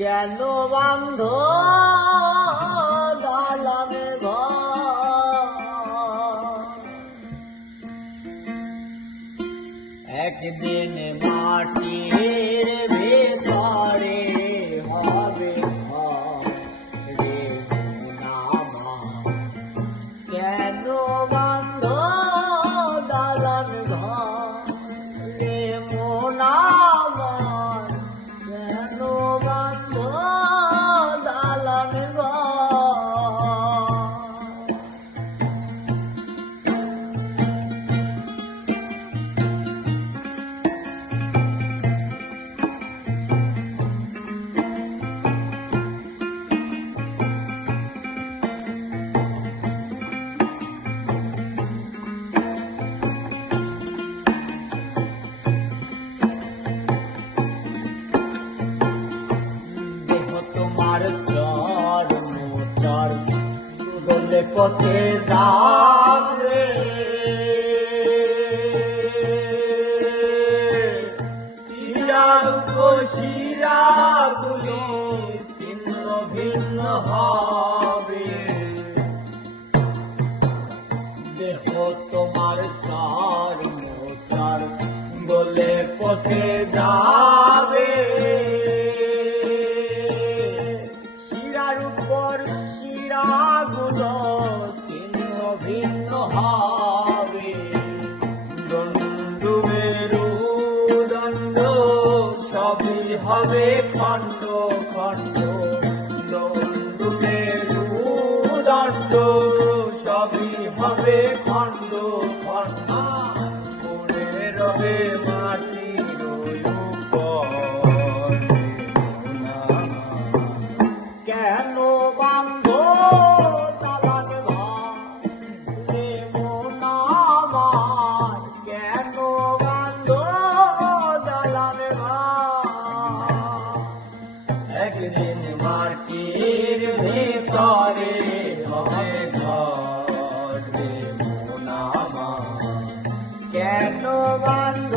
কেন বান্ধ দালানে ঘর? একদিন মাটির ভেতরে হবে ঘর রে নামা। কেন বান্ধ দালান ঘর রে মোনামার? কেন বান্ধ দালান ঘর? তোমার চর মোচর গলে পথে যাবে, শিরাগুলি ছিন্ন ভিন্ন হবে। দেহ তোমার চর মোচর গলে পথে যাবে, শিরাগুলো ছিন্ন ভিন্ন হবে। দণ্ড মেরুদণ্ড সবই হবে খণ্ড খণ্ড। দণ্ড মেরুদণ্ড সবই হবে খণ্ড খণ্ড। পড়ে রবে মাটির উপর। কেন বান্ধ দালান ঘর রে মোনামার? কেন বান্ধ দালান ঘর? একদিন মাটির ভিতরে হবে ঘর রে মোনামার। কেন বান্ধ